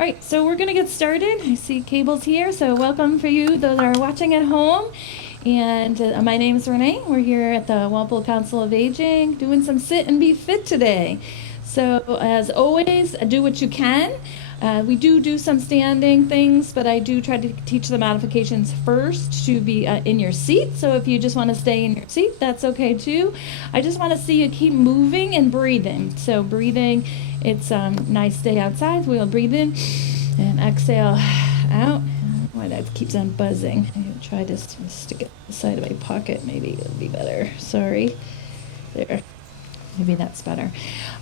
All right, so we're going to get started. I see cables here, so welcome for you that are watching at home. And my name is Renee. We're here at the Walpole Council of Aging doing some sit and be fit today. So as always, do what you can. We do some standing things, but I do try to teach the modifications first to be in your seat. So if you just want to stay in your seat, that's okay too. I just want to see you keep moving and breathing. So breathing, it's a nice day outside. We'll breathe in and exhale out. Why that keeps on buzzing. I'm going to try to stick it inside of my pocket. Maybe it'll be better. Sorry. There. Maybe that's better.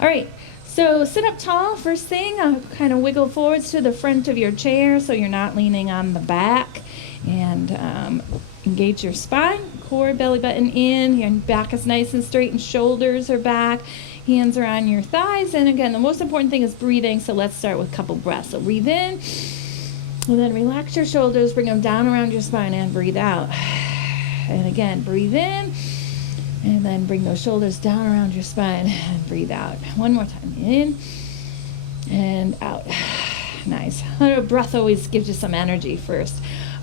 All right. So sit up tall. First thing, kind of wiggle forwards to the front of your chair so you're not leaning on the back. And engage your spine, core, belly button in. Your back is nice and straight and shoulders are back. Hands are on your thighs. And again, the most important thing is breathing. So let's start with a couple breaths. So breathe in. And then relax your shoulders. Bring them down around your spine and breathe out. And again, breathe in. And then bring those shoulders down around your spine and breathe out. One more time. In and out. Nice. Breath always gives you some energy first.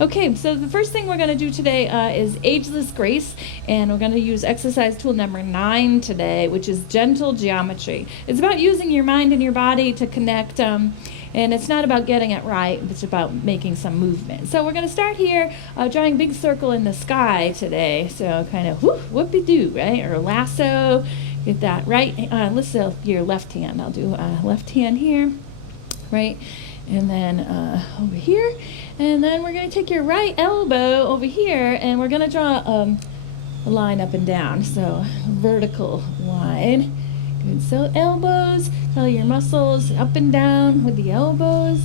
Okay, so the first thing we're going to do today is Ageless Grace, and we're going to use exercise tool number 9 today, which is gentle geometry. It's about using your mind and your body to connect, and it's not about getting it right, it's about making some movement. So we're going to start here drawing a big circle in the sky today. So kind of whoop-de-doo, right? Or lasso, get that right. Let's do your left hand. I'll do left hand here, right? And then over here. And then we're going to take your right elbow over here, and we're going to draw a line up and down. So vertical line. Good. So elbows, tell your muscles up and down with the elbows.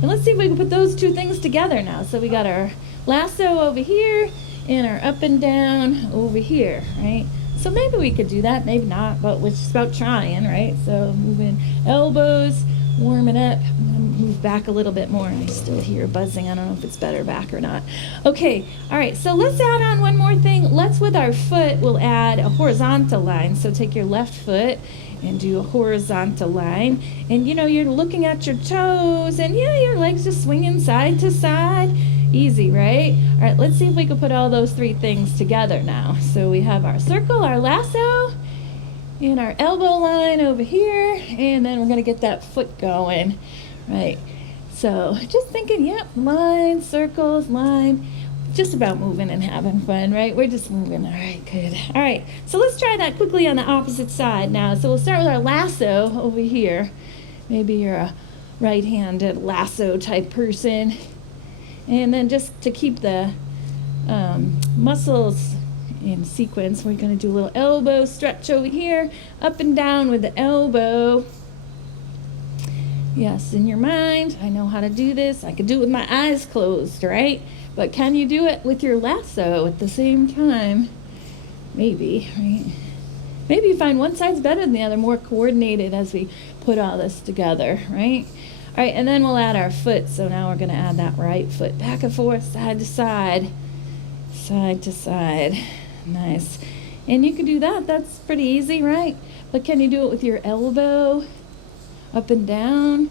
And let's see if we can put those two things together now. So we got our lasso over here and our up and down over here, right? So maybe we could do that, maybe not, but it's just about trying, right? So moving elbows, warming up. I'm going to move back a little bit more. I still hear buzzing. I don't know if it's better back or not. Okay, all right, so let's add on one more thing. Let's, with our foot, we'll add a horizontal line. So take your left foot and do a horizontal line. And, you know, you're looking at your toes, and, yeah, your legs just swinging side to side. Easy, right? All right, let's see if we can put all those three things together now. So we have our circle, our lasso, and our elbow line over here, and then we're going to get that foot going, right? So just thinking, yep, line, circles, line, just about moving and having fun, right? We're just moving. All right, good. All right, so let's try that quickly on the opposite side now. So we'll start with our lasso over here. Maybe you're a right-handed lasso type person. And then just to keep the muscles in sequence, we're going to do a little elbow stretch over here, up and down with the elbow. Yes, in your mind, I know how to do this. I could do it with my eyes closed, right? But can you do it with your lasso at the same time? Maybe, right? Maybe you find one side's better than the other, more coordinated as we put all this together, right? All right, and then we'll add our foot. So now we're going to add that right foot back and forth, side to side, side to side. Nice. And you can do that. That's pretty easy, right? But can you do it with your elbow up and down?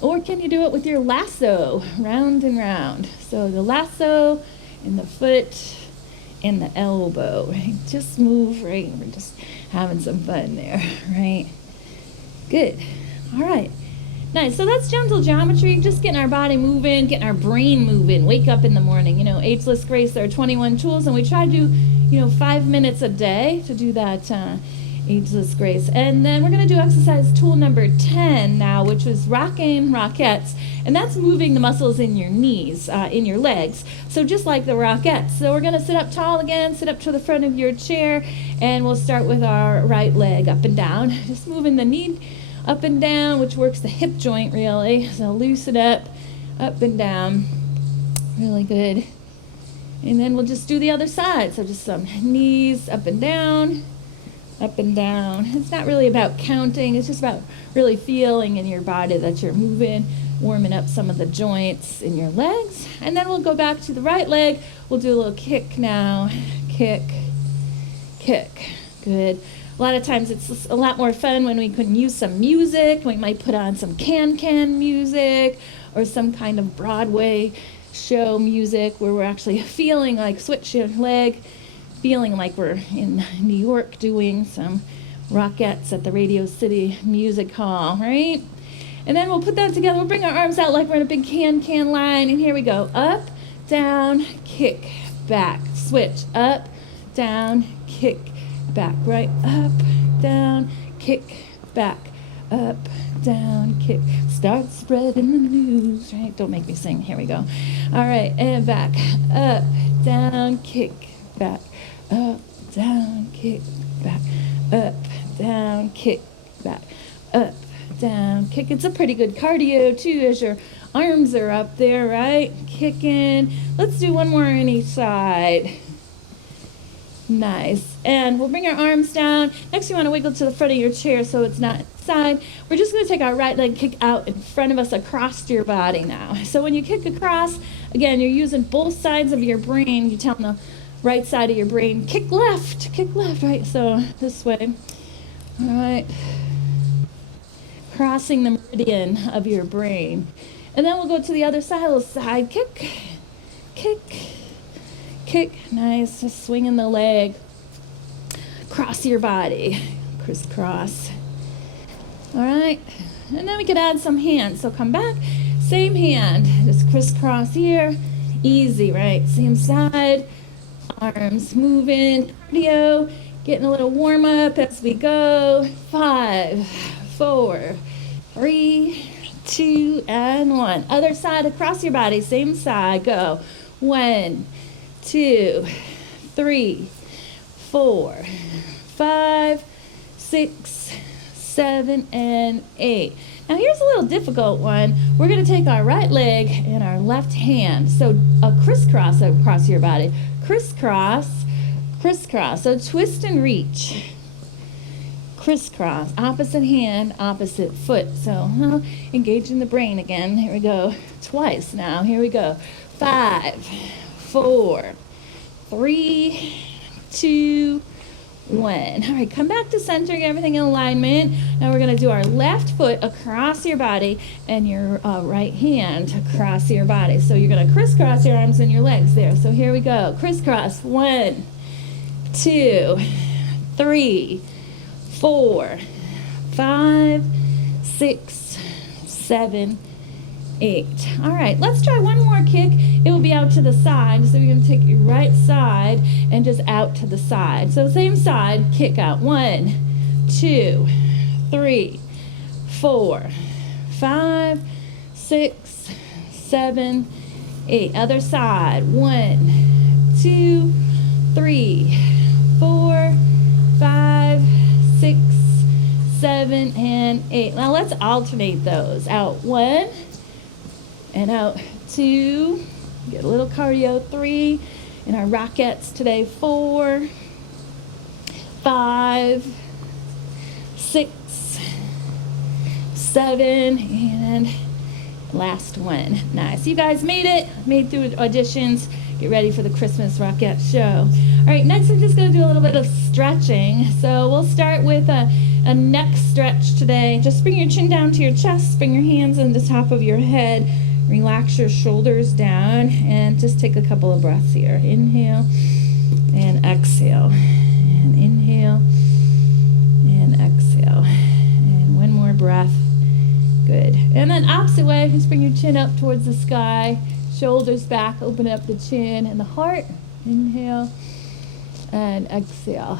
Or can you do it with your lasso, round and round? So the lasso and the foot and the elbow, right? Just move, right? We're just having some fun there, right? Good. All right. Nice. So that's gentle geometry, just getting our body moving, getting our brain moving. Wake up in the morning. You know, Ageless Grace, there are 21 tools, and we try to do, 5 minutes a day to do that Ageless Grace. And then we're going to do exercise tool number 10 now, which is rocking rockettes. And that's moving the muscles in your knees, in your legs. So just like the rockettes. So we're going to sit up tall again, sit up to the front of your chair, and we'll start with our right leg up and down. Just moving the knee up and down, which works the hip joint really. So loosen up and down. Really good. And then we'll just do the other side. So just some knees up and down, up and down. It's not really about counting. It's just about really feeling in your body that you're moving, warming up some of the joints in your legs. And then we'll go back to the right leg. We'll do a little kick now. Kick, kick. Good. A lot of times it's a lot more fun when we can use some music. We might put on some can music or some kind of Broadway show music where we're actually feeling like switch your leg, feeling like we're in New York doing some rockettes at the Radio City Music Hall, right? And then we'll put that together. We'll bring our arms out like we're in a big can line. And here we go. Up, down, kick, back. Switch. Up, down, kick, back. Right. Up, down, kick, back. Up, down, kick. Start spreading the news. Right. Don't make me sing. Here we go. All right. And back. Up, down, kick, back. Up, down, kick, back. Up, down, kick, back. Up, down, kick. It's a pretty good cardio too as your arms are up there, right? Kicking. Let's do one more on each side. Nice. And we'll bring our arms down. Next, you want to wiggle to the front of your chair so it's not side. We're just going to take our right leg, kick out in front of us across your body now. So when you kick across, again, you're using both sides of your brain. You're telling the right side of your brain, kick left, right? So this way. All right. Crossing the meridian of your brain. And then we'll go to the other side. Kick, kick, kick. Nice. Just swinging the leg. Cross your body. Crisscross. All right. And then we could add some hands. So come back. Same hand. Just crisscross here. Easy, right? Same side. Arms moving. Cardio. Getting a little warm up as we go. 5, 4, 3, 2, and 1. Other side across your body, same side. Go. 1, 2, 3, 4, 5, 6, 7, and 8. Now here's a little difficult one. We're going to take our right leg and our left hand. So a crisscross across your body. Crisscross, crisscross. So twist and reach. Crisscross, opposite hand, opposite foot. So engaging the brain again. Here we go. Twice now. Here we go. 5, 4, 3, 2, 1. All right, come back to center, get everything in alignment. Now we're going to do our left foot across your body and your right hand across your body. So you're going to crisscross your arms and your legs there. So here we go. Crisscross. 1, 2, 3, 4, 5, 6, 7, 8. All right, let's try one more kick. It will be out to the side. So you're going to take your right side and just out to the side. So same side, kick out. 1, 2, 3, 4, 5, 6, 7, 8. Other side. 1, 2, 3, 4, 5, 6, 7, and 8. Now let's alternate those. Out 1 and out 2. Get a little cardio. 3. And our rockettes today. 4, 5, 6, 7, and last one. Nice. You guys made it. Made through auditions. Get ready for the Christmas Rockette show. All right, next we're just going to do a little bit of stretching. So we'll start with a neck stretch today. Just bring your chin down to your chest, bring your hands on the top of your head, relax your shoulders down, and just take a couple of breaths here. Inhale and exhale. And inhale and exhale. And one more breath. Good. And then opposite way, just bring your chin up towards the sky, shoulders back, open up the chin and the heart. Inhale and exhale.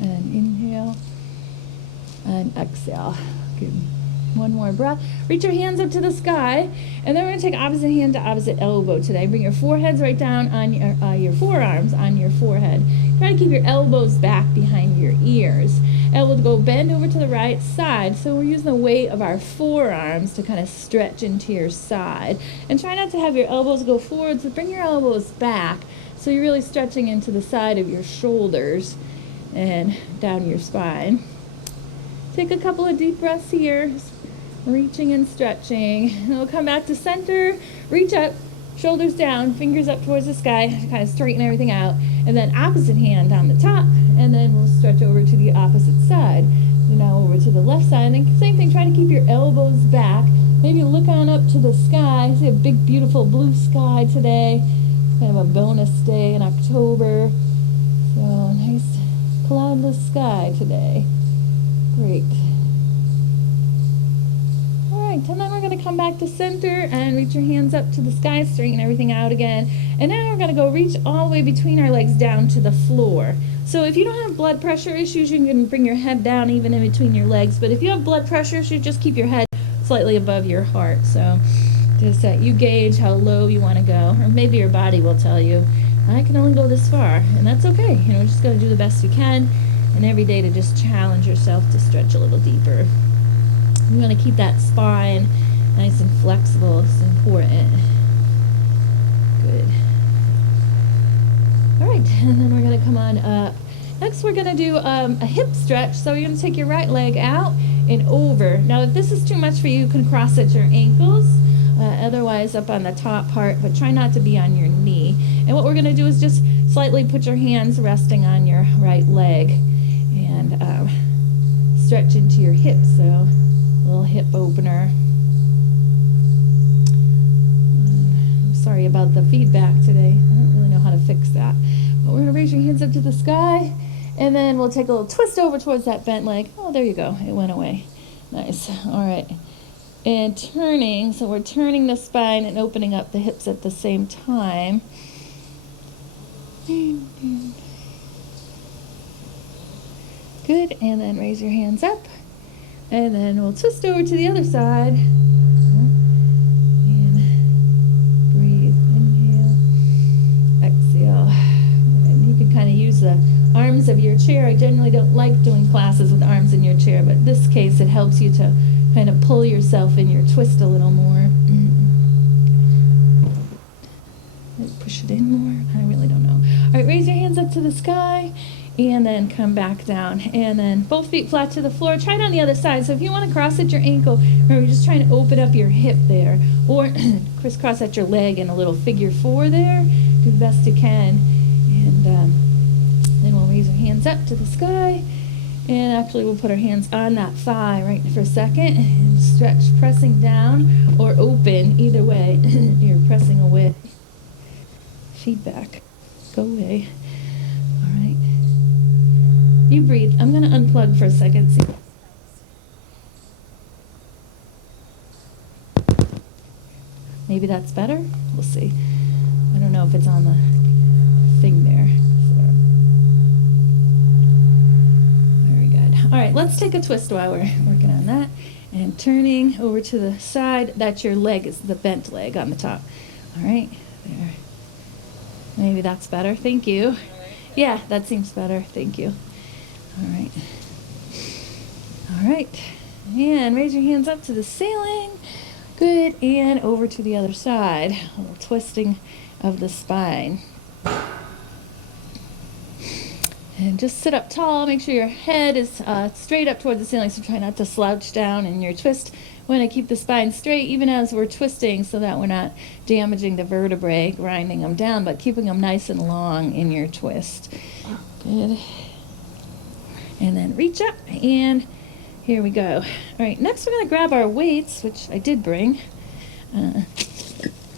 And inhale and exhale. Good. One more breath. Reach your hands up to the sky, and then we're going to take opposite hand to opposite elbow today. Bring your foreheads right down on your forearms on your forehead. Try to keep your elbows back behind your ears. Elbows go bend over to the right side, so we're using the weight of our forearms to kind of stretch into your side. And try not to have your elbows go forward, so bring your elbows back, so you're really stretching into the side of your shoulders and down your spine. Take a couple of deep breaths here. Reaching and stretching. And we'll come back to center. Reach up, shoulders down, fingers up towards the sky, kind of straighten everything out, and then opposite hand on the top, and then we'll stretch over to the opposite side. So now over to the left side, and same thing, try to keep your elbows back. Maybe look on up to the sky. See a big, beautiful blue sky today. It's kind of a bonus day in October. So nice cloudless sky today. Great. And then we're going to come back to center and reach your hands up to the sky, straighten everything out again. And now we're going to go reach all the way between our legs down to the floor. So if you don't have blood pressure issues, you can bring your head down even in between your legs. But if you have blood pressure issues, just keep your head slightly above your heart. So just you gauge how low you want to go. Or maybe your body will tell you, I can only go this far. And that's okay. You know, just got to do the best you can. And every day to just challenge yourself to stretch a little deeper. You want to keep that spine nice and flexible. It's important. Good. All right, and then we're going to come on up. Next, we're going to do a hip stretch. So you're going to take your right leg out and over. Now, if this is too much for you, you can cross at your ankles. Otherwise, up on the top part, but try not to be on your knee. And what we're going to do is just slightly put your hands resting on your right leg and stretch into your hips. So little hip opener. I'm sorry about the feedback today. I don't really know how to fix that. But we're going to raise your hands up to the sky, and then we'll take a little twist over towards that bent leg. Oh, there you go. It went away. Nice. All right. And turning. So we're turning the spine and opening up the hips at the same time. Good. And then raise your hands up. And then we'll twist over to the other side. And breathe. Inhale. Exhale. And you can kind of use the arms of your chair. I generally don't like doing classes with arms in your chair, but in this case it helps you to kind of pull yourself in your twist a little more. Push it in more. I really don't know. All right, raise your hands up to the sky. And then come back down. And then both feet flat to the floor. Try it on the other side. So if you want to cross at your ankle, remember you're just trying to open up your hip there. Or crisscross at your leg in a little figure four there. Do the best you can. And then we'll raise our hands up to the sky. And actually we'll put our hands on that thigh right for a second. And stretch, pressing down or open. Either way, you're pressing away. Feedback. Go away. All right. You breathe. I'm going to unplug for a second. See. Maybe that's better. We'll see. I don't know if it's on the thing there. Very good. All right, let's take a twist while we're working on that. And turning over to the side. That's your leg, is the bent leg on the top. All right, there. Maybe that's better. Thank you. Yeah, that seems better. Thank you. All right. All right. And raise your hands up to the ceiling. Good. And over to the other side. A little twisting of the spine. And just sit up tall. Make sure your head is straight up towards the ceiling, so try not to slouch down in your twist. We want to keep the spine straight even as we're twisting so that we're not damaging the vertebrae, grinding them down, but keeping them nice and long in your twist. Good. And then reach up, and here we go. All right, next we're going to grab our weights, which I did bring. Here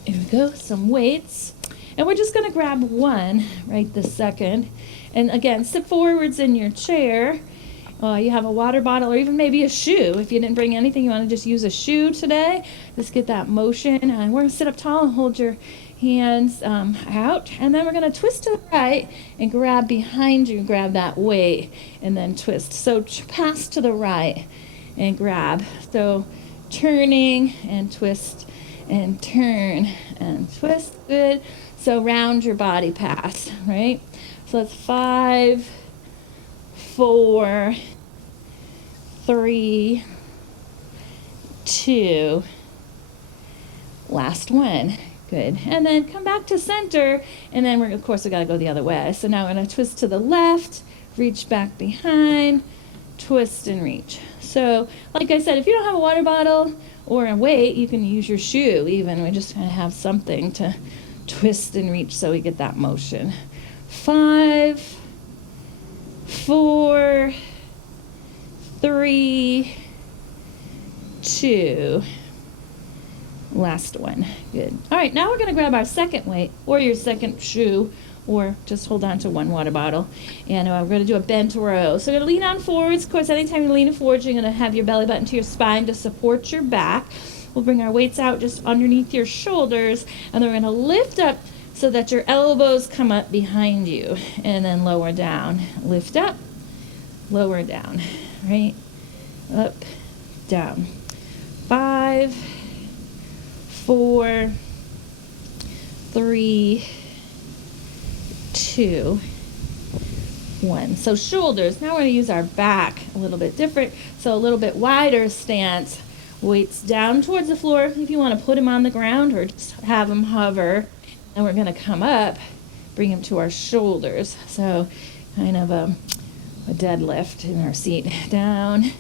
we go, some weights. And we're just going to grab one right this second. And again, sit forwards in your chair. You have a water bottle or even maybe a shoe. If you didn't bring anything, you want to just use a shoe today. Just get that motion. And we're going to sit up tall and hold your hands out. And then we're going to twist to the right and grab behind you. Grab that weight and then twist. So pass to the right and grab. So turning and twist and turn and twist. Good. So round your body pass, right? So that's 5, 4, 3, 2, last one. Good. And then come back to center, and then of course we got to go the other way. So now we're going to twist to the left, reach back behind, twist and reach. So like I said, if you don't have a water bottle or a weight, you can use your shoe even. We just kind of have something to twist and reach so we get that motion. 5, 4, 3, 2. Last one. Good. All right, now we're going to grab our second weight or your second shoe, or just hold on to one water bottle. And we're going to do a bent row. So you're going to lean on forwards. Of course, anytime you lean forwards, you're going to have your belly button to your spine to support your back. We'll bring our weights out just underneath your shoulders, and then we're going to lift up so that your elbows come up behind you, and then lower down. Lift up, lower down, right? Up, down. 5, 4, 3, 2, 1. So shoulders. Now we're going to use our back a little bit different. So a little bit wider stance. Weights down towards the floor if you want to put them on the ground or just have them hover. And we're going to come up, bring them to our shoulders. So kind of a deadlift in our seat. Down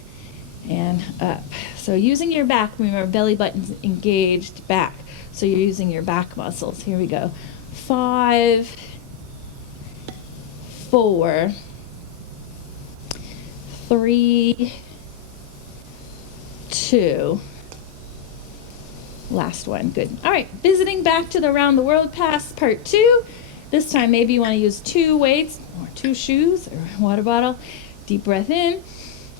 and up. So using your back, remember belly button's engaged back. So you're using your back muscles. Here we go. 5, 4, 3, 2. Last one. Good. All right. Visiting back to the Around the World Pass Part 2. This time maybe you want to use 2 weights or 2 shoes or a water bottle. Deep breath in.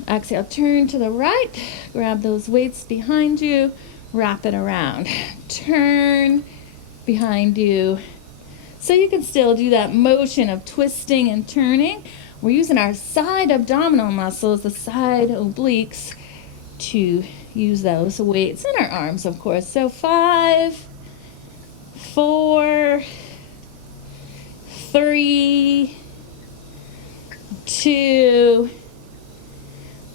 Exhale, turn to the right. Grab those weights behind you. Wrap it around. Turn behind you. So you can still do that motion of twisting and turning. We're using our side abdominal muscles, the side obliques, to use those weights in our arms, of course. So 5, 4, 3, 2,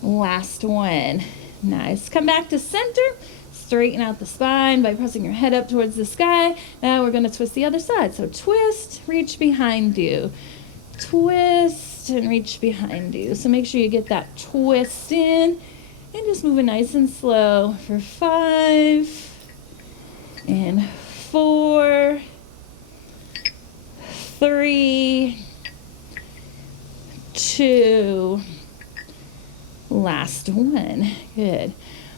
last one. Nice. Come back to center. Straighten out the spine by pressing your head up towards the sky. Now we're going to twist the other side. So twist, reach behind you. Twist and reach behind you. So make sure you get that twist in. And just move it nice and slow for 5 and 4, 3, 2, last one. Good.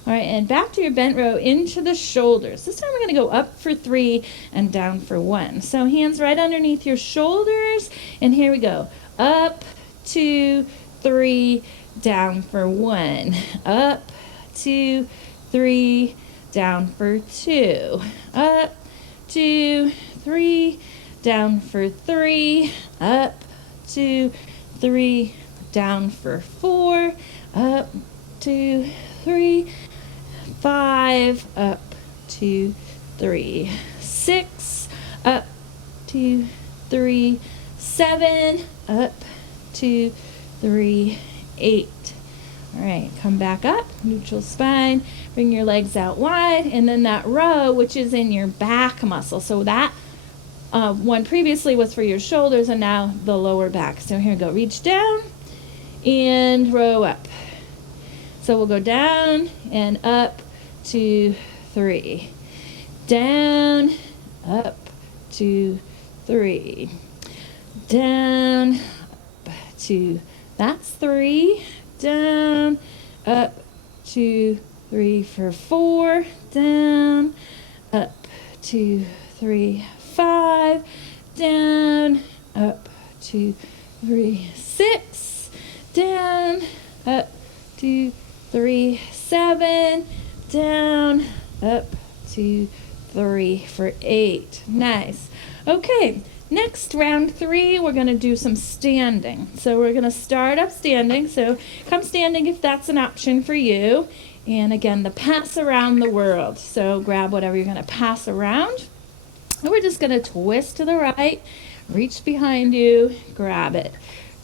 All right, and back to your bent row into the shoulders. This time we're going to go up for 3 and down for 1. So hands right underneath your shoulders, and here we go. Up, 2, 3, down for 1. Up, 2, 3, down for 2. Up, 2, 3, down for 3. Up, 2, 3, down for 4. Up, 2, 3, 5, up, 2, 3, 6, up, 2, 3, 7, up, 2, 3, 8. All right, come back up, neutral spine, bring your legs out wide, and then that row, which is in your back muscle. So that one previously was for your shoulders, and now the lower back. So here we go, reach down and row up. So we'll go down and up, 2, 3. Down, up, 2, 3. Down, up, 2. That's 3. Down, up, 2, 3 for 4. Down, up, 2, 3, 5. Down, up, 2, 3, 6. Down, up, 2, 3, 7. Down, up, 2, 3 for 8. Nice. Okay, next round 3, we're going to do some standing. So we're going to start up standing. So come standing if that's an option for you. And again, the pass around the world. So grab whatever you're going to pass around. And we're just going to twist to the right, reach behind you, grab it.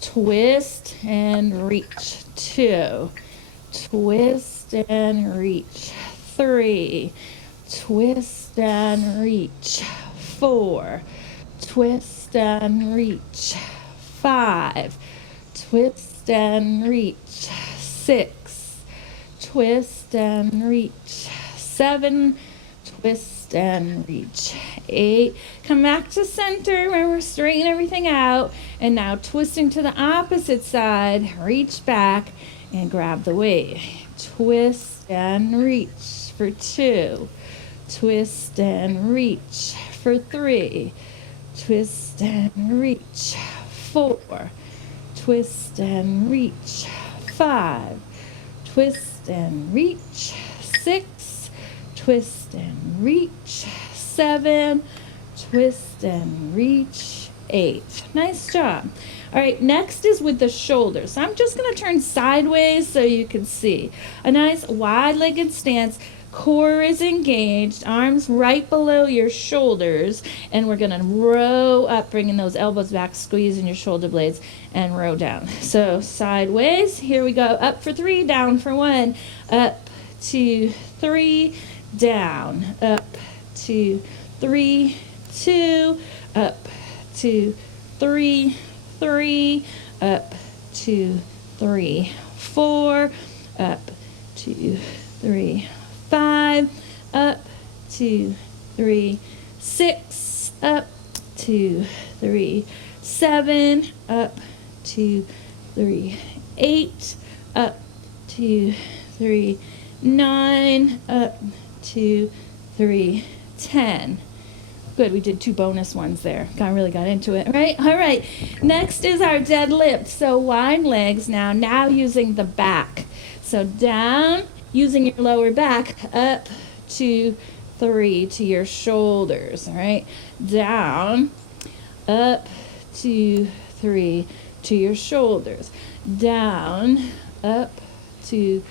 Twist and reach. 2. Twist and reach. 3. Twist and reach. 4. Twist and reach. 5. Twist and reach. 6, twist and reach. 7, twist and reach. 8, come back to center. Remember, straighten everything out. And now twisting to the opposite side, reach back and grab the weight. Twist and reach for 2. Twist and reach for 3. Twist and reach. 4. Twist and reach. 5. Twist and reach. 6. Twist and reach. 7. Twist and reach. 8. Nice job. All right, next is with the shoulders. So I'm just going to turn sideways so you can see. A nice wide-legged stance. Core is engaged, arms right below your shoulders, and we're going to row up, bringing those elbows back, squeezing your shoulder blades, and row down. So sideways, here we go, up for 3, down for 1, up, 2, 3, down, up, 2, 3, 2, up, 2, 3, 3, up, 2, 3, 4, up, 2, 3, 5, up, 2, 3, 6, up, 2, 3, 7, up, 2, 3, 8, up, 2, 3, 9, up, 2, 3, 10. Good, we did 2 bonus ones there. Really got into it, right? All right, next is our deadlift. So wide legs now using the back. So down, using your lower back, up, 2, 3 to your shoulders, all right? Down, up, 2, 3 to your shoulders. Down, up, 2,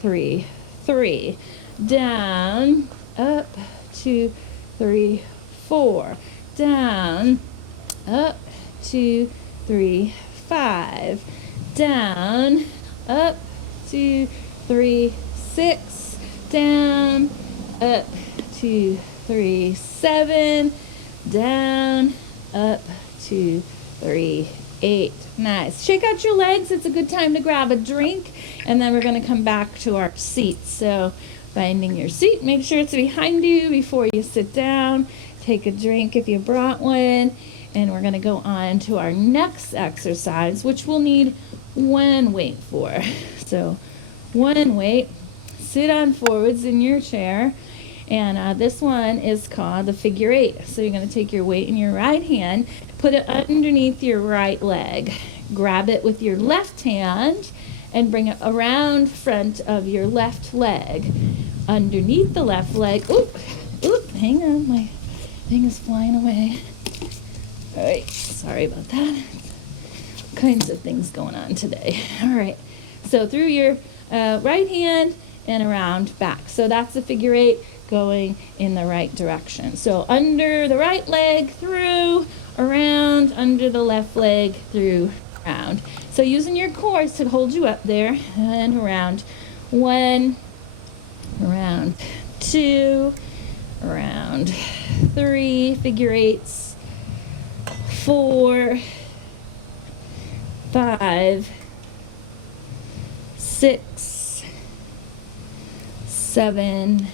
3, 3. Down, up, 2, 3, 4. Down, up, 2, 3, 5. Down, up, 2, 3, 6, down, up, 2, 3, 7, down, up, 2, 3, 8. Nice. Shake out your legs. It's a good time to grab a drink, and then we're going to come back to our seats. So finding your seat, make sure it's behind you before you sit down. Take a drink if you brought one, and we're going to go on to our next exercise, which we'll need 1 weight for. So 1 weight. Sit on forwards in your chair, and this one is called the figure 8. So you're going to take your weight in your right hand, put it underneath your right leg, grab it with your left hand, and bring it around front of your left leg, underneath the left leg. Oop, hang on, my thing is flying away. All right, sorry about that. All kinds of things going on today. All right, so through your right hand and around back. So that's the figure 8 going in the right direction. So under the right leg, through, around, under the left leg, through, around. So using your core to hold you up there, and around 1, around 2, around 3, figure 8s, 4, 5, 6, 7,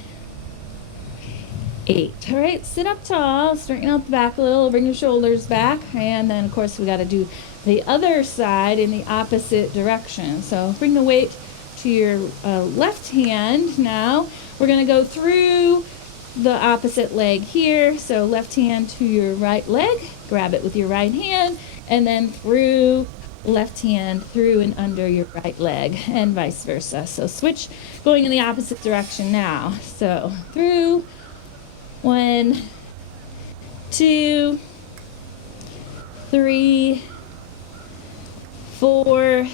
8. All right, sit up tall, straighten out the back a little, bring your shoulders back, and then of course we got to do the other side in the opposite direction. So bring the weight to your left hand now. We're going to go through the opposite leg here. So left hand to your right leg, grab it with your right hand, and then through left hand through and under your right leg, and vice versa. So switch, going in the opposite direction now. So through, 1, 2, 3, 4,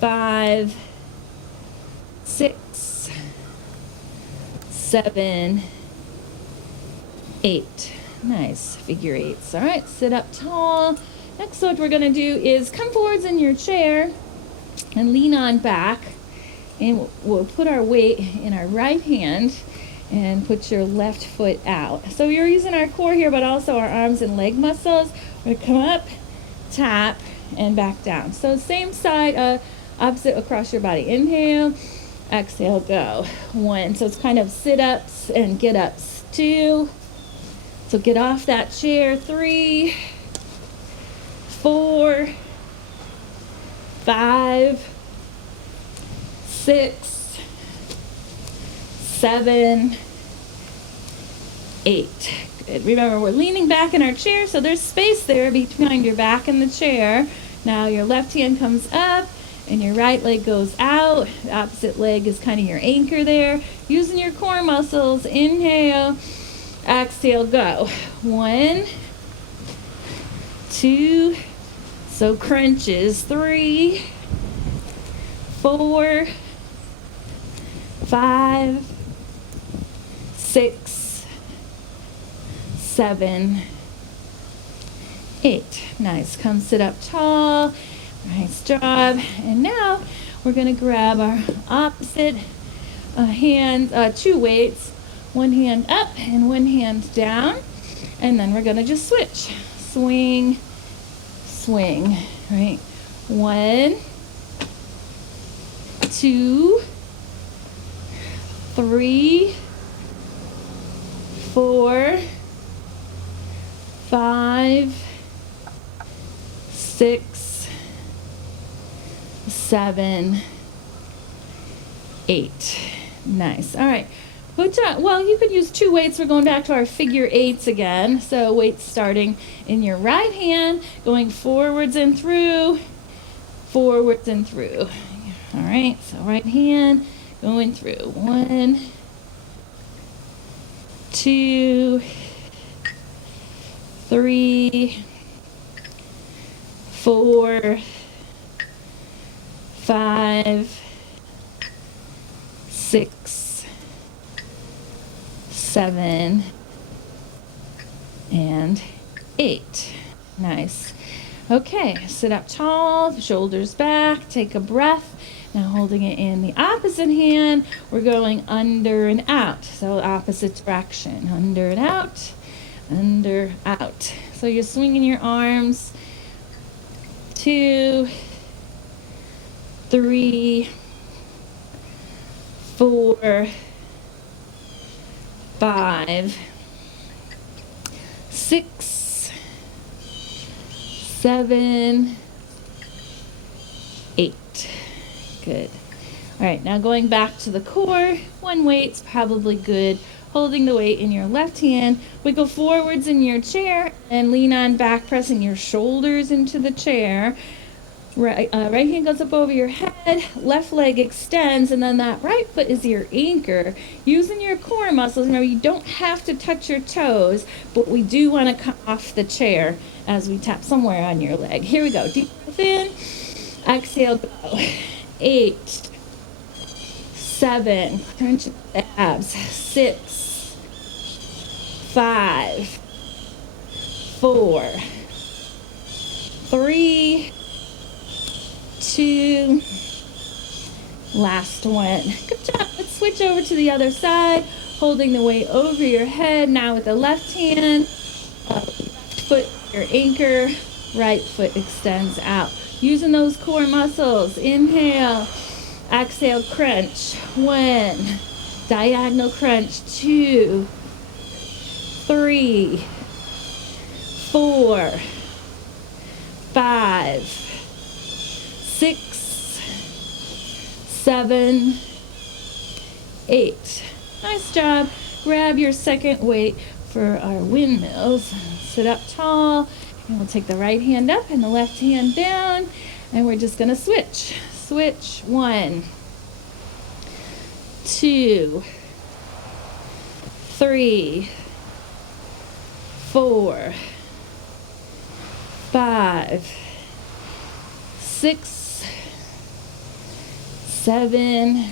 5, 6, 7, 8. Nice, figure 8s. All right, sit up tall. Next, what we're going to do is come forwards in your chair and lean on back, and we'll put our weight in our right hand and put your left foot out. So you're using our core here, but also our arms and leg muscles. We're going to come up, tap, and back down. So same side, Opposite across your body. Inhale, exhale, go. 1. So it's kind of sit-ups and get-ups. 2. So get off that chair. 3, 4, 5, 6, 7, 8. Good. Remember, we're leaning back in our chair, so there's space there behind your back and the chair. Now your left hand comes up and your right leg goes out. The opposite leg is kind of your anchor there. Using your core muscles. Inhale, exhale, go. 1, 2, so crunches. 3, 4, 5, 6, 7, 8. Nice. Come sit up tall. Nice job. And now we're going to grab our opposite hand, 2 weights. One hand up and one hand down. And then we're going to just switch. Swing, swing. Right? 1, 2, 3, 4, 5, 6, 7, 8. Nice. All right. Well, you could use 2 weights. We're going back to our figure 8s again. So weights starting in your right hand, going forwards and through, forwards and through. All right. So right hand going through. 1, 2, 3, 4, 5, 6, 7, and 8. Nice. Okay, sit up tall, shoulders back, take a breath. Now holding it in the opposite hand, we're going under and out. So opposite direction, under and out, under, out. So you're swinging your arms. 2, 3, 4, 5, 6, 7, 8. Good. All right, now going back to the core, 1 weight's probably good. Holding the weight in your left hand, we go forwards in your chair and lean on back, pressing your shoulders into the chair. Right hand goes up over your head, left leg extends, and then that right foot is your anchor. Using your core muscles, remember you don't have to touch your toes, but we do want to come off the chair as we tap somewhere on your leg. Here we go. Deep breath in, exhale, go. 8, 7, crunch the abs. 6, 5, 4, 3, 2, last one. Good job. Let's switch over to the other side, holding the weight over your head. Now with the left hand, left foot your anchor, right foot extends out. Using those core muscles. Inhale, exhale, crunch. 1, diagonal crunch. 2, 3, 4, 5, 6, 7, 8. Nice job. Grab your second weight for our windmills. Sit up tall. And we'll take the right hand up and the left hand down. And we're just going to switch. Switch. 1, 2, 3, 4, 5, 6, 7,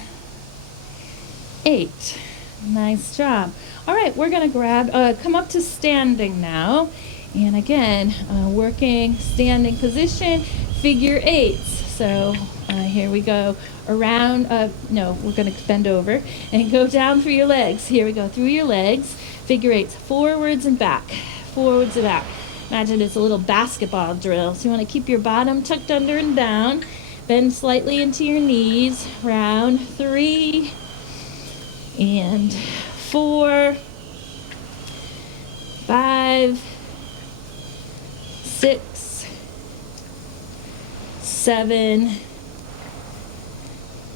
8. Nice job. All right, we're going to come up to standing now. And again, working standing position, figure 8s. So here we go. Around, we're going to bend over and go down through your legs. Here we go, through your legs, figure 8s, forwards and back, forwards and back. Imagine it's a little basketball drill. So you want to keep your bottom tucked under and down. Bend slightly into your knees. Round 3 and 4, 5, 6, 7,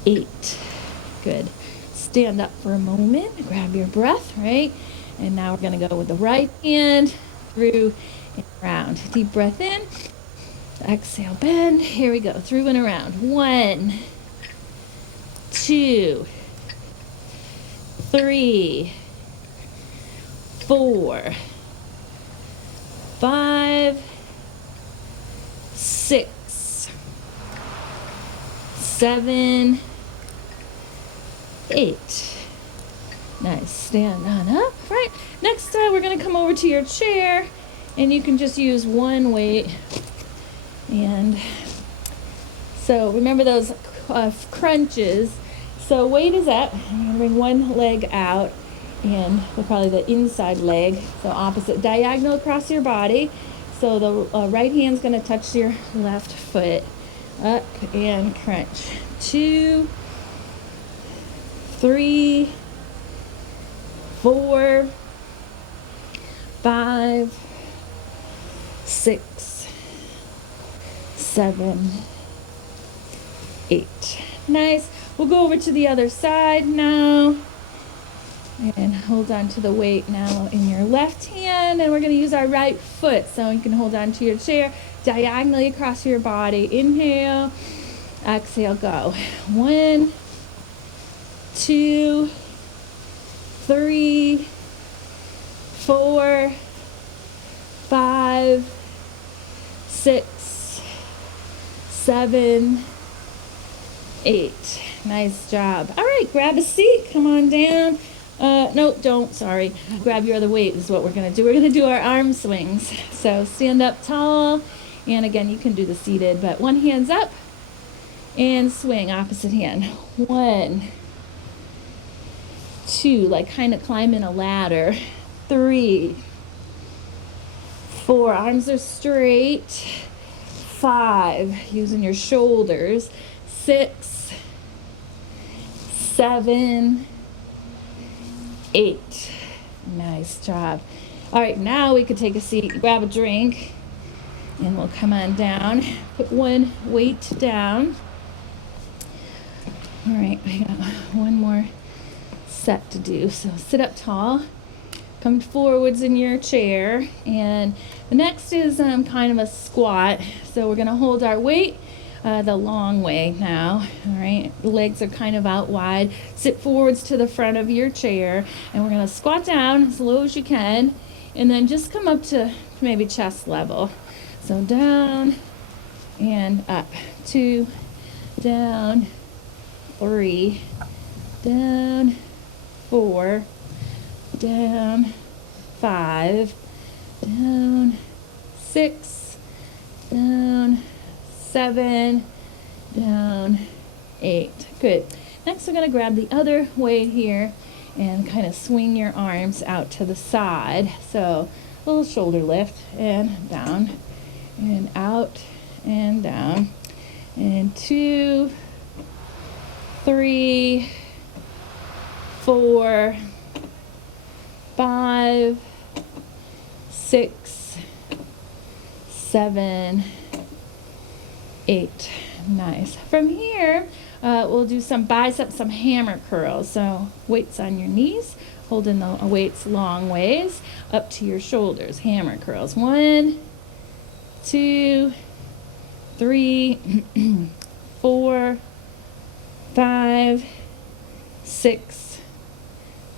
8. Good. Stand up for a moment. Grab your breath, right? And now we're going to go with the right hand through and around. Deep breath in. Exhale, bend. Here we go. Through and around. 1, 2, 3, 4, 5, 6, 7, 8. Nice. Stand on up. Right. Next, we're going to come over to your chair, and you can just use one weight. And so remember those crunches. So weight is up. You're going to bring one leg out, and probably the inside leg, so opposite, diagonal across your body. So the right hand's going to touch your left foot. Up and crunch. 2, 3, 4, 5, 6, 7, 8. Nice. We'll go over to the other side now. And hold on to the weight now in your left hand. And we're going to use our right foot. So you can hold on to your chair diagonally across your body. Inhale. Exhale, go. 1, 2, 3, 4, 5, 6, 7, 8. Nice job. All right, grab a seat. Come on down. No, don't. Sorry. Grab your other weight is what we're going to do. We're going to do our arm swings. So stand up tall. And again, you can do the seated, but one hand's up and swing opposite hand. 1, 2, like kind of climbing a ladder. 3, 4, arms are straight. 5, using your shoulders. 6, 7, 8. Nice job. All right, now we could take a seat, grab a drink, and we'll come on down. Put one weight down. All right, I got one more set to do. So sit up tall, come forwards in your chair, and the next is kind of a squat. So we're gonna hold our weight the long way now. All right, the legs are kind of out wide. Sit forwards to the front of your chair, and we're gonna squat down as low as you can, and then just come up to maybe chest level. So down and up. 2, down, 3, down, 4, down, 5, down, 6, down, 7, down, 8. Good. Next, we're going to grab the other weight here and kind of swing your arms out to the side. So a little shoulder lift and down and out and down. And 2, 3, 4, 5, 6, 7, 8. Nice. From here, we'll do some biceps, some hammer curls. So weights on your knees, holding the weights long ways up to your shoulders. Hammer curls. 1, 2, 3, 4, 5, 6,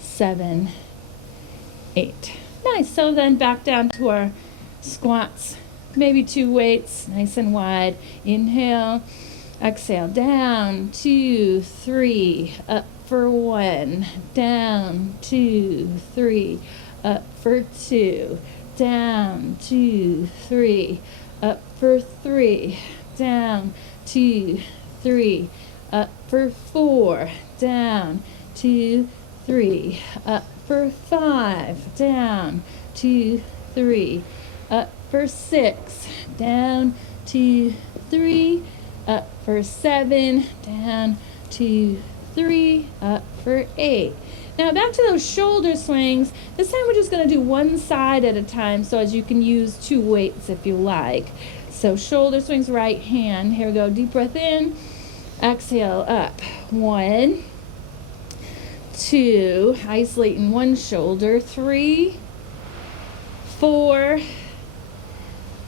7, 8. Nice. So then back down to our squats. Maybe 2 weights, nice and wide. Inhale, exhale, down, 2, 3, up for 1, down, 2, 3, up for 2, down, 2, 3, up for 3, down, 2, 3, up for 4, down, 2, 3, up for 5, down, 2, 3, up for 6, down, 2, 3, up for 7, down, 2, 3, up for 8. Now back to those shoulder swings. This time we're just going to do one side at a time, so as you can use 2 weights if you like. So shoulder swings, right hand. Here we go. Deep breath in. Exhale, up. 1, 2, isolating one shoulder. 3, 4,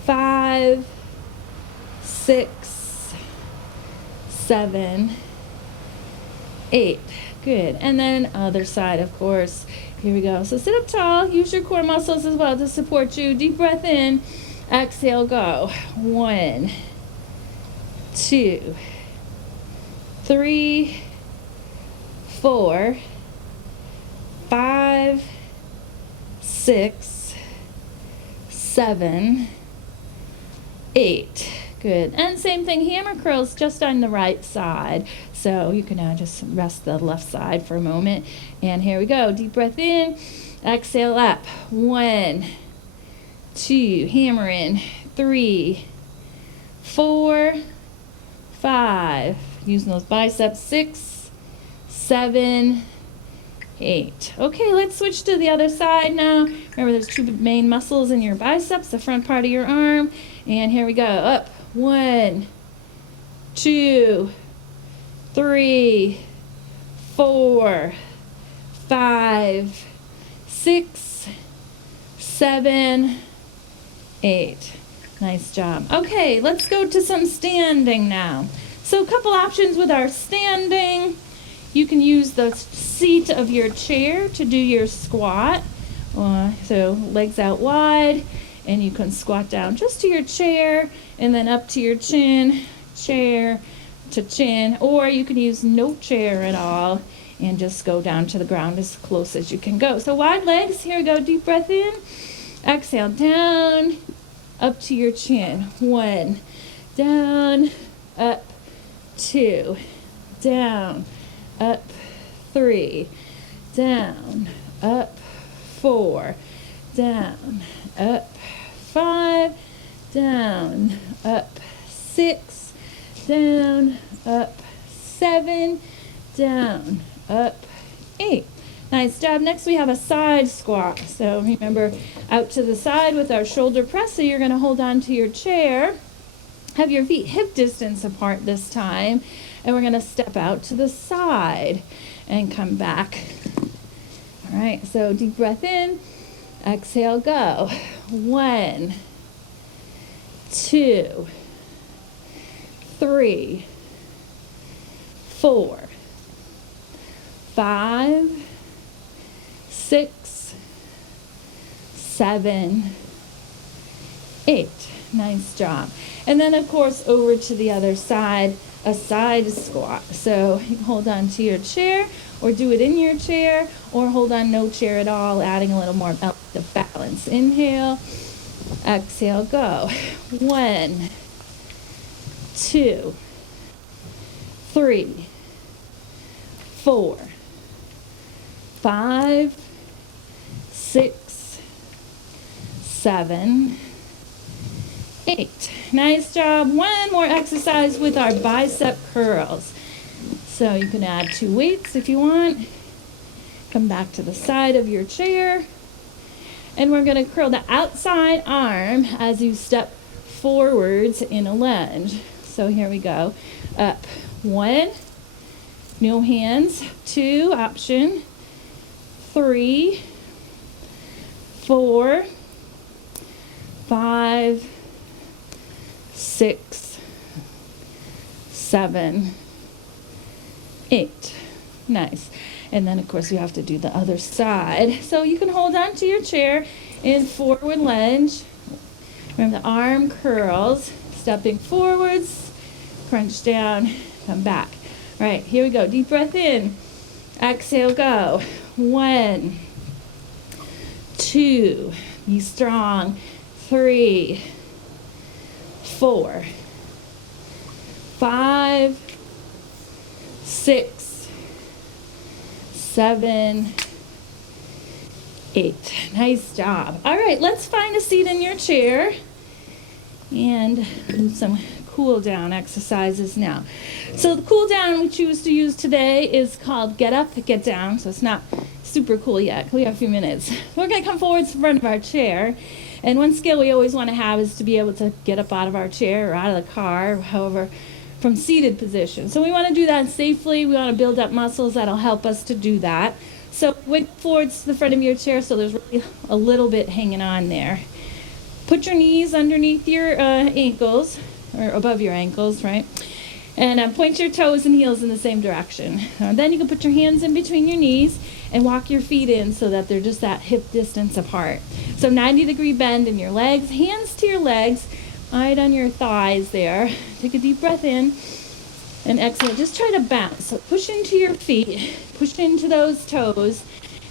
5, 6, 7, 8. Good. And then other side, of course. Here we go. So sit up tall. Use your core muscles as well to support you. Deep breath in. Exhale, go. 1, 2, 3, 4, 5, 6, 7, 8. Good. And same thing, hammer curls just on the right side. So you can now just rest the left side for a moment. And here we go. Deep breath in. Exhale up. 1, 2. Hammer in. 3, 4, 5. Using those biceps. 6, 7, 8. Okay, let's switch to the other side now. Remember, there's 2 main muscles in your biceps, the front part of your arm. And here we go. Up. 1, 2, 3, 4, 5, 6, 7, 8. Nice job. Okay, let's go to some standing now. So a couple options with our standing. You can use the seat of your chair to do your squat. So legs out wide, and you can squat down just to your chair and then up to your chin, chair to chin, or you can use no chair at all and just go down to the ground as close as you can go. So wide legs. Here we go. Deep breath in. Exhale, down, up to your chin. 1, down, up, 2, down, up, 3, down, up, 4, down, up, 5, down, up, 6, down, up, 7, down, up, 8. Nice job. Next we have a side squat. So remember, out to the side with our shoulder press. So you're going to hold on to your chair. Have your feet hip distance apart this time. And we're going to step out to the side and come back. All right, so deep breath in. Exhale, go. 1, 2, 3, 4, 5, 6, 7, 8. Nice job. And then, of course, over to the other side, a side squat. So you can hold on to your chair or do it in your chair or hold on no chair at all, adding a little more of balance. Inhale, exhale, go. 1, 2, 3, 4, 5, 6, 7, 8. Nice job. One more exercise with our bicep curls. So you can add 2 weights if you want. Come back to the side of your chair. And we're going to curl the outside arm as you step forwards in a lunge. So here we go. Up. 1. No hands. 2. Option. 3. 4. 5. 6. 7. 8. Nice. And then, of course, you have to do the other side. So you can hold on to your chair in forward lunge. Remember the arm curls. Stepping forwards, crunch down, come back. All right, here we go. Deep breath in. Exhale, go. 1, 2. Be strong. 3, 4, 5, 6, 7, 8. Nice job. All right, let's find a seat in your chair and do some cool down exercises now. So the cool down we choose to use today is called get up, get down. So it's not super cool yet. We have a few minutes. We're going to come forward to the front of our chair. And one skill we always want to have is to be able to get up out of our chair or out of the car, or however, from seated position. So we want to do that safely. We want to build up muscles that'll help us to do that. So wiggle forward to the front of your chair so there's really a little bit hanging on there. Put your knees underneath your ankles, or above your ankles, right? And point your toes and heels in the same direction. Then you can put your hands in between your knees and walk your feet in so that they're just that hip distance apart. So 90-degree bend in your legs, hands to your legs, right on your thighs there. Take a deep breath in and exhale. Just try to bounce. So push into your feet, push into those toes,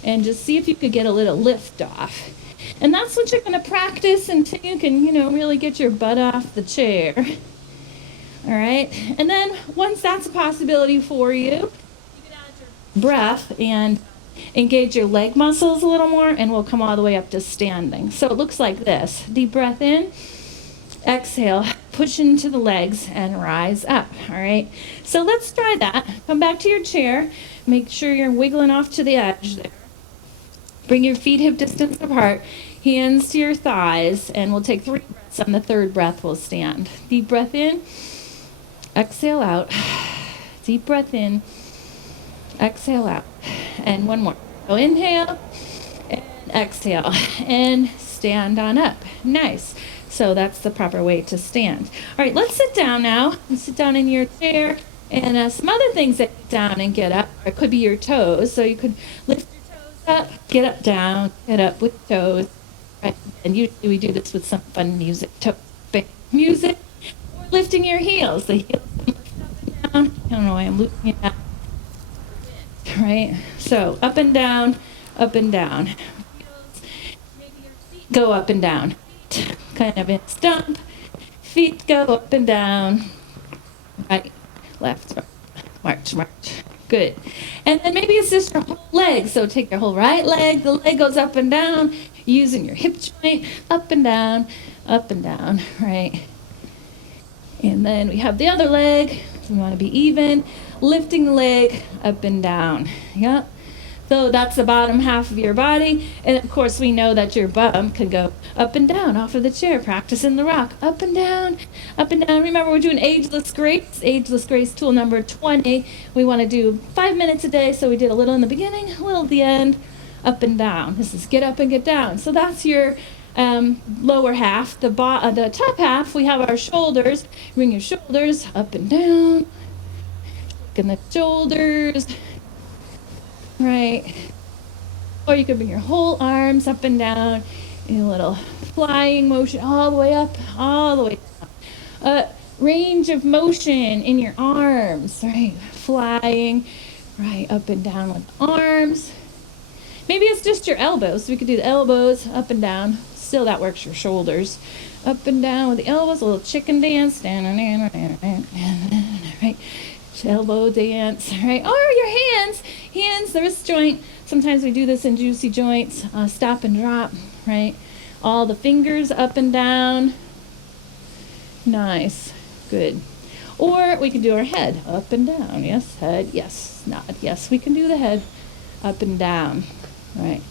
and just see if you could get a little lift off. And that's what you're going to practice until you can, really get your butt off the chair. All right? And then once that's a possibility for you, you can add your breath and engage your leg muscles a little more, and we'll come all the way up to standing. So it looks like this. Deep breath in, exhale, push into the legs, and rise up. All right? So let's try that. Come back to your chair. Make sure you're wiggling off to the edge there. Bring your feet hip distance apart, hands to your thighs, and we'll take 3 breaths. On the third breath, we'll stand. Deep breath in, exhale out. Deep breath in, exhale out. And one more. So inhale and exhale and stand on up. Nice. So that's the proper way to stand. All right, let's sit down now. Let's sit down in your chair. And some other things that get down and get up, or it could be your toes. So you could lift your toes up, get up, down, get up with toes. Right? And usually we do this with some fun music, toe music. Or lifting your heels. The heels can lift up and down. I don't know why I'm looking at that. Right? So up and down, up and down. Maybe your feet go up and down. Kind of in a stump. Feet go up and down. Right, left, march, march. Good. And then maybe it's just your whole leg. So take your whole right leg. The leg goes up and down, using your hip joint. Up and down, right? And then we have the other leg. We want to be even. Lifting the leg up and down. Yep. So that's the bottom half of your body. And of course, we know that your bum can go up and down off of the chair, practicing the rock. Up and down, up and down. Remember, we're doing Ageless Grace. Ageless Grace tool number 20. We want to do 5 minutes a day. So we did a little in the beginning, a little at the end. Up and down. This is get up and get down. So that's your lower half. The top half, we have our shoulders. Bring your shoulders up and down. And the shoulders, right? Or you could bring your whole arms up and down in a little flying motion all the way up, all the way down. Range of motion in your arms, right? Flying, right, up and down with arms. Maybe it's just your elbows. So we could do the elbows up and down. Still, that works your shoulders. Up and down with the elbows, a little chicken dance. Right? Elbow dance, right? Or your hands, the wrist joint. Sometimes we do this in juicy joints. Stop and drop, right? All the fingers up and down. Nice, good. Or we can do our head up and down. Yes, head, yes, nod. Yes, we can do the head up and down, right?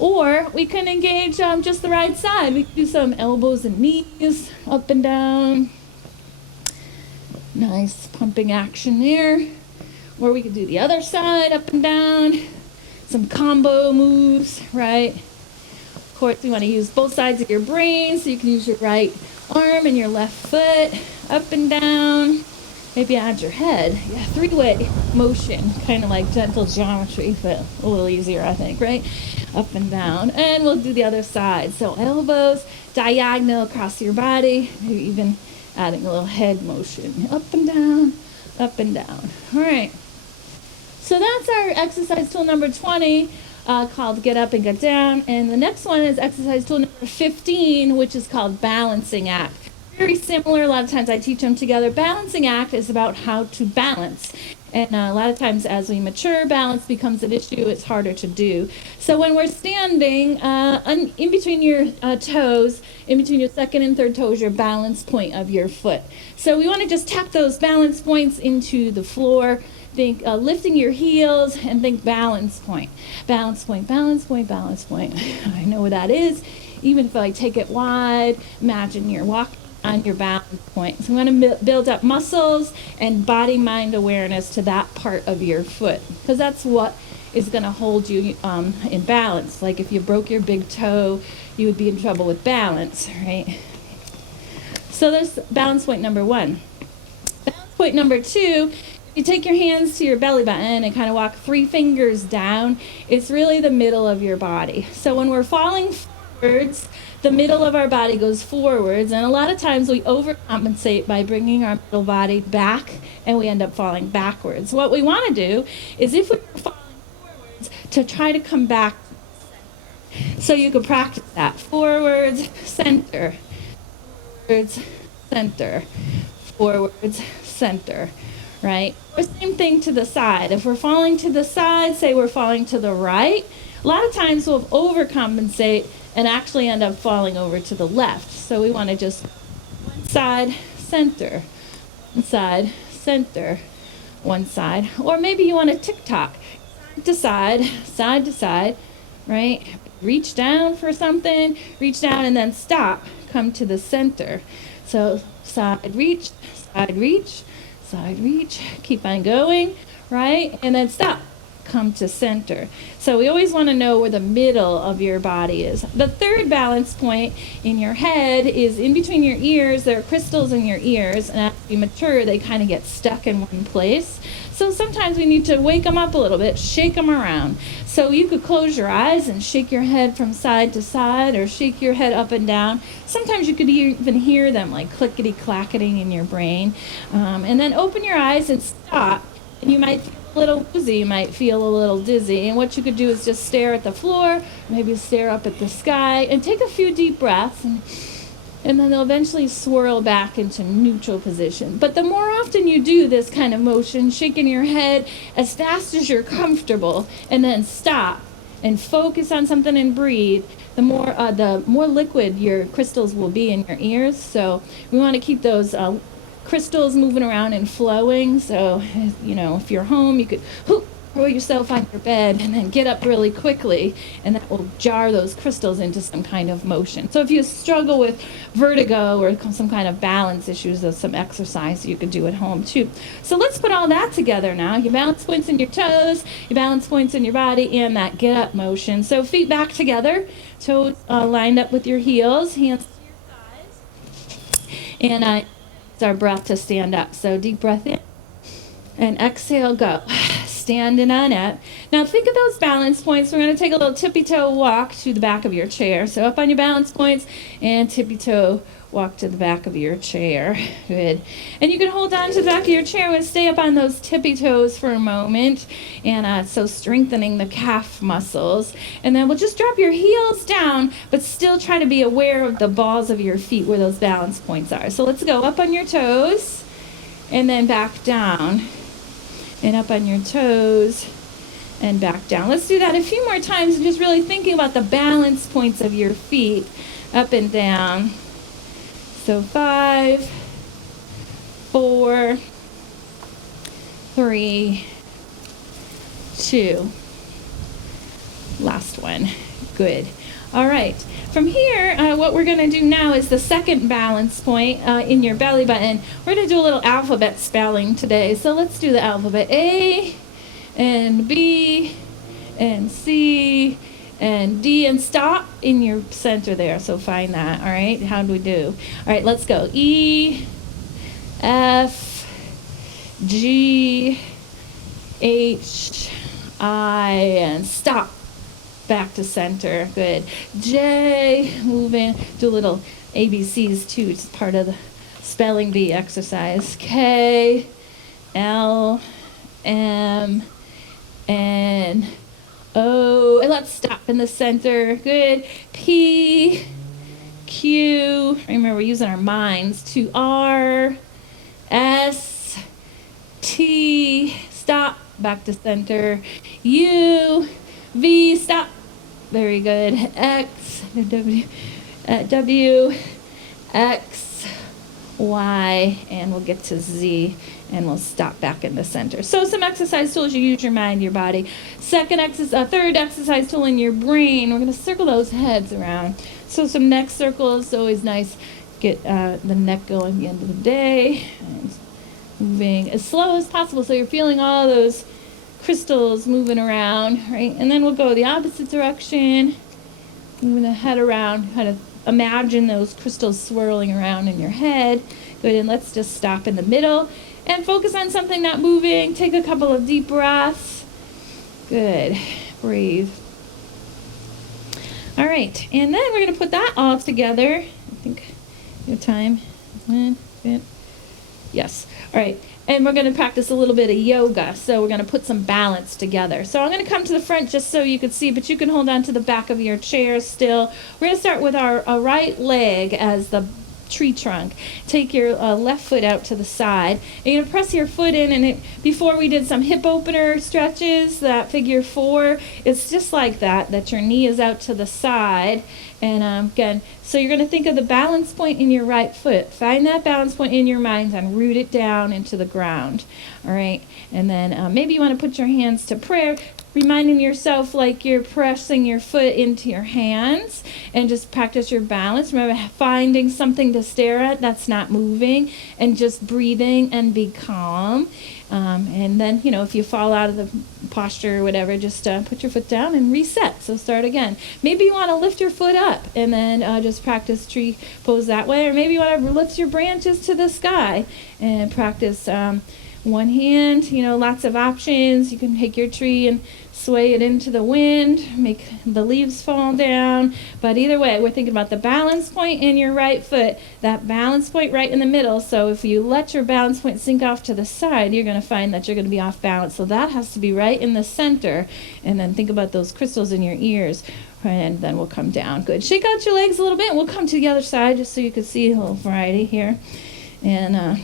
Or we can engage just the right side. We can do some elbows and knees up and down. Nice pumping action there. Or we could do the other side, up and down. Some combo moves, right? Of course, we want to use both sides of your brain, so you can use your right arm and your left foot, up and down. Maybe add your head. Yeah, 3-way motion, kind of like gentle geometry, but a little easier, I think, right? Up and down. And we'll do the other side. So elbows, diagonal across your body, maybe even adding a little head motion, up and down, up and down. All right. So that's our exercise tool number 20, called Get Up and Get Down. And the next one is exercise tool number 15, which is called Balancing Act. Very similar. A lot of times I teach them together. Balancing act is about how to balance. And a lot of times as we mature, balance becomes an issue. It's harder to do. So when we're standing, in between your toes, in between your second and third toes, your balance point of your foot. So we want to just tap those balance points into the floor. Think lifting your heels and think balance point. Balance point, balance point, balance point. I know what that is. Even if I take it wide, imagine you're walking on your balance point. So we want to build up muscles and body-mind awareness to that part of your foot, because that's what is going to hold you in balance. Like if you broke your big toe, you would be in trouble with balance, right? So there's balance point number one. Balance point number two, you take your hands to your belly button and kind of walk 3 fingers down. It's really the middle of your body. So when we're falling forwards, the middle of our body goes forwards, and a lot of times we overcompensate by bringing our middle body back, and we end up falling backwards. What we want to do is, if we're falling forwards, to try to come back. So you could practice that. Forwards, center, forwards, center, forwards, center, right? Or same thing to the side. If we're falling to the side, say we're falling to the right, a lot of times we'll overcompensate and actually end up falling over to the left. So we want to just one side, center, one side, center, one side. Or maybe you want to tick-tock, side to side, right? Reach down for something, reach down and then stop, come to the center. So side reach, side reach, side reach, keep on going, right? And then stop. Come to center. So we always want to know where the middle of your body is. The third balance point in your head is in between your ears. There are crystals in your ears, and as you mature, they kind of get stuck in one place. So sometimes we need to wake them up a little bit, shake them around. So you could close your eyes and shake your head from side to side, or shake your head up and down. Sometimes you could even hear them like clickety-clacketing in your brain. And then open your eyes and stop, and you might feel a little woozy, you might feel a little dizzy. And what you could do is just stare at the floor, maybe stare up at the sky, and take a few deep breaths. And then they'll eventually swirl back into neutral position. But the more often you do this kind of motion, shaking your head as fast as you're comfortable, and then stop and focus on something and breathe, the more liquid your crystals will be in your ears. So we want to keep those crystals moving around and flowing. So, if you're home, you could throw yourself on your bed and then get up really quickly, and that will jar those crystals into some kind of motion. So if you struggle with vertigo or some kind of balance issues, there's some exercise you could do at home too. So let's put all that together now. Your balance points in your toes, your balance points in your body, and that get up motion. So feet back together, toes lined up with your heels, hands to your thighs, and it's our breath to stand up. So deep breath in and exhale, go. Standing on it. Now think of those balance points. We're going to take a little tippy-toe walk to the back of your chair. So up on your balance points and tippy-toe walk to the back of your chair. Good. And you can hold on to the back of your chair and stay up on those tippy toes for a moment. And so strengthening the calf muscles. And then we'll just drop your heels down, but still try to be aware of the balls of your feet where those balance points are. So let's go up on your toes and then back down. And up on your toes and back down. Let's do that a few more times, and just really thinking about the balance points of your feet up and down. So 5, 4, 3, 2. Last one. Good. All right. From here, what we're going to do now is the second balance point in your belly button. We're going to do a little alphabet spelling today. So let's do the alphabet. A and B and C and D, and stop in your center there. So find that. All right. How do we do? All right. Let's go. E, F, G, H, I, and stop. Back to center. Good. J, moving. Do a little ABCs too. It's part of the spelling bee exercise. K, L, M, N, O. And let's stop in the center. Good. P, Q. Remember, we're using our minds. To R, S, T. stop, back to center. U, V, stop. Very good. X, W, X, Y, and we'll get to Z, and we'll stop back in the center. So some exercise tools, you use your mind, your body. Third exercise tool in your brain, we're going to circle those heads around. So some neck circles, always nice. Get the neck going at the end of the day. And moving as slow as possible so you're feeling all those crystals moving around, right? And then we'll go the opposite direction. Moving the head around, kind of imagine those crystals swirling around in your head. Good, and let's just stop in the middle and focus on something not moving. Take a couple of deep breaths. Good, breathe. All right, and then we're going to put that all together. I think your time. Yes. All right. And we're going to practice a little bit of yoga. So we're going to put some balance together. So I'm going to come to the front just so you can see, but you can hold on to the back of your chair still. We're going to start with our right leg as the tree trunk. Take your left foot out to the side. And you're going to press your foot in, and before we did some hip opener stretches, that figure 4, it's just like that your knee is out to the side. And again, so you're going to think of the balance point in your right foot. Find that balance point in your mind and root it down into the ground. All right, and then maybe you want to put your hands to prayer, reminding yourself like you're pressing your foot into your hands, and just practice your balance. Remember, finding something to stare at that's not moving, and just breathing and be calm. And then, if you fall out of the posture or whatever, just put your foot down and reset. So start again. Maybe you want to lift your foot up and then just practice tree pose that way. Or maybe you want to lift your branches to the sky and practice one hand. Lots of options. You can take your tree and sway it into the wind, make the leaves fall down. But either way, we're thinking about the balance point in your right foot, that balance point right in the middle. So if you let your balance point sink off to the side, you're going to find that you're going to be off balance. So that has to be right in the center. And then think about those crystals in your ears. And then we'll come down. Good. Shake out your legs a little bit. We'll come to the other side just so you can see a little variety here. And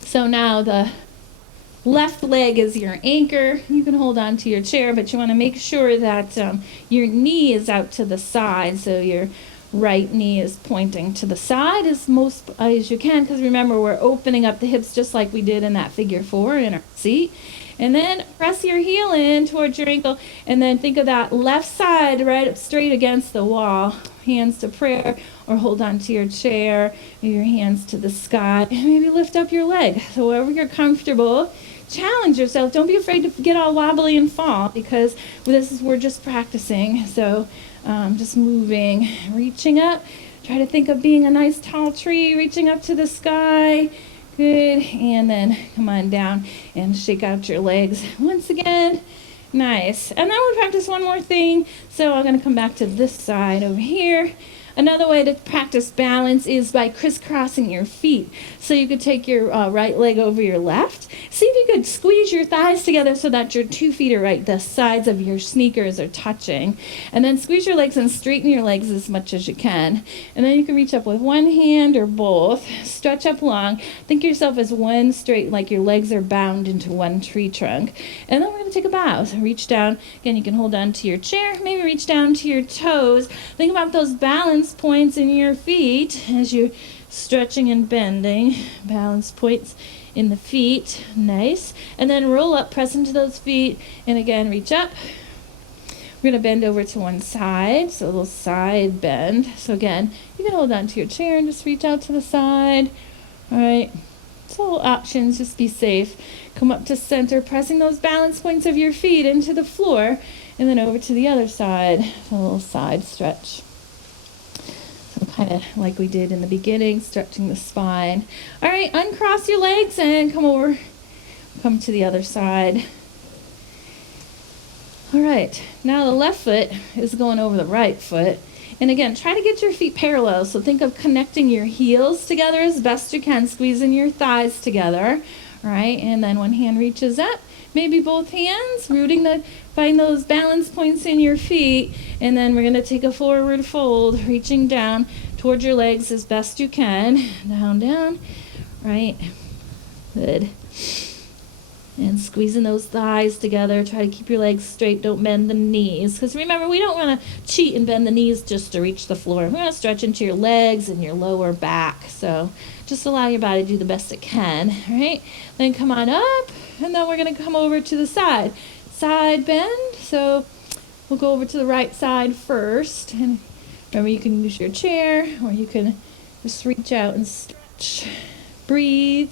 so now the left leg is your anchor. You can hold on to your chair, but you want to make sure that your knee is out to the side, so your right knee is pointing to the side as most as you can, because remember, we're opening up the hips just like we did in that figure 4 in our seat. And then press your heel in towards your ankle, and then think of that left side right up straight against the wall. Hands to prayer, or hold on to your chair, maybe your hands to the sky, and maybe lift up your leg. So wherever you're comfortable, challenge yourself. Don't be afraid to get all wobbly and fall, because we're just practicing. So just moving, reaching up. Try to think of being a nice tall tree, reaching up to the sky. Good. And then come on down and shake out your legs once again. Nice. And then we'll practice one more thing. So I'm going to come back to this side over here. Another way to practice balance is by crisscrossing your feet. So you could take your right leg over your left. See if you could squeeze your thighs together so that your 2 feet are right. The sides of your sneakers are touching. And then squeeze your legs and straighten your legs as much as you can. And then you can reach up with one hand or both. Stretch up long. Think of yourself as one straight, like your legs are bound into one tree trunk. And then we're going to take a bow. So reach down. Again, you can hold on to your chair. Maybe reach down to your toes. Think about those balance points in your feet as you're stretching and bending. Balance points in the feet. Nice. And then roll up, press into those feet, and again reach up. We're going to bend over to one side, so a little side bend. So again, you can hold on to your chair and just reach out to the side. All right. So options, just be safe. Come up to center, pressing those balance points of your feet into the floor, and then over to the other side. So a little side stretch. So kind of like we did in the beginning, stretching the spine. All right, uncross your legs and come to the other side. All right, now the left foot is going over the right foot. And again, try to get your feet parallel. So think of connecting your heels together as best you can, squeezing your thighs together. All right, and then one hand reaches up, maybe both hands, find those balance points in your feet. And then we're going to take a forward fold, reaching down towards your legs as best you can. Down, down. Right. Good. And squeezing those thighs together. Try to keep your legs straight. Don't bend the knees. Because remember, we don't want to cheat and bend the knees just to reach the floor. We want to stretch into your legs and your lower back. So just allow your body to do the best it can. All right? Then come on up. And then we're going to come over to the side. Side bend. So we'll go over to the right side first. And remember, you can use your chair or you can just reach out and stretch. Breathe.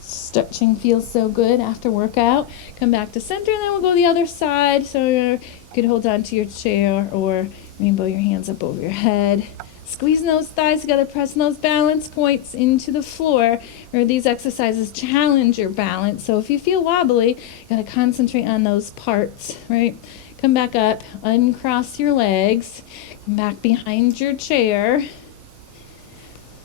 Stretching feels so good after workout. Come back to center, and then we'll go the other side. So you could hold on to your chair or rainbow your hands up over your head. Squeezing those thighs together, pressing those balance points into the floor. Or these exercises challenge your balance. So if you feel wobbly, you got to concentrate on those parts, right? Come back up, uncross your legs, come back behind your chair.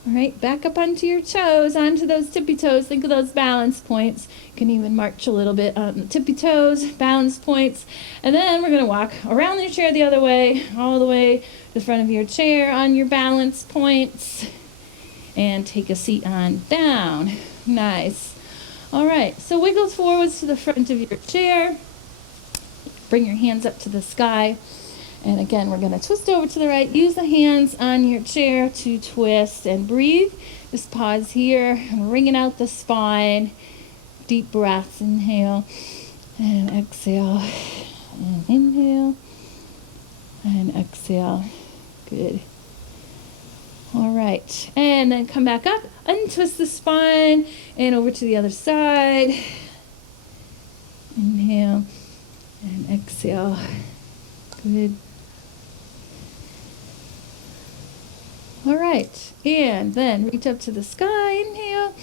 All right, back up onto your toes, onto those tippy toes. Think of those balance points. You can even march a little bit on the tippy toes, balance points. And then we're going to walk around your chair the other way, all the way to the front of your chair on your balance points. And take a seat on down. Nice. All right, so wiggle forwards to the front of your chair. Bring your hands up to the sky. And again, we're going to twist over to the right. Use the hands on your chair to twist and breathe. Just pause here and wringing out the spine. Deep breaths. Inhale and exhale. And inhale and exhale. Good. All right. And then come back up. Untwist the spine and over to the other side. Inhale and exhale. Good. All right, and then reach up to the sky, inhale,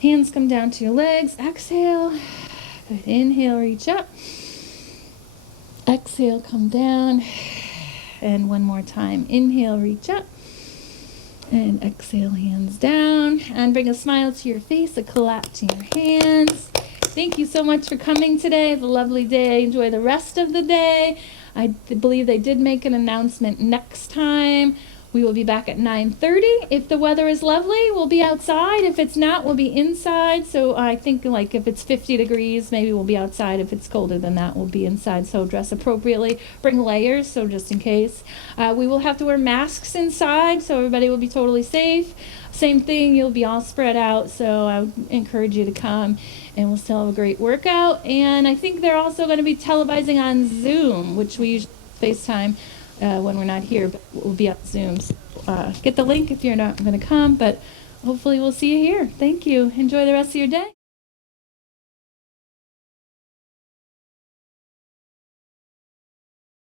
hands come down to your legs, exhale, good, inhale, reach up, exhale, come down, and one more time, inhale, reach up, and exhale, hands down, and bring a smile to your face, a clap to your hands. Thank you so much for coming today. Have a lovely day. Enjoy the rest of the day. I believe they did make an announcement next time. We will be back at 9:30. If the weather is lovely, we'll be outside. If it's not, we'll be inside. So I think like if it's 50 degrees, maybe we'll be outside. If it's colder than that, we'll be inside. So dress appropriately. Bring layers, so just in case. We will have to wear masks inside, so everybody will be totally safe. Same thing, you'll be all spread out. So I would encourage you to come, and we'll still have a great workout. And I think they're also going to be televising on Zoom, which we usually FaceTime when we're not here, but we'll be on Zoom. So, get the link if you're not going to come, but hopefully we'll see you here. Thank you. Enjoy the rest of your day.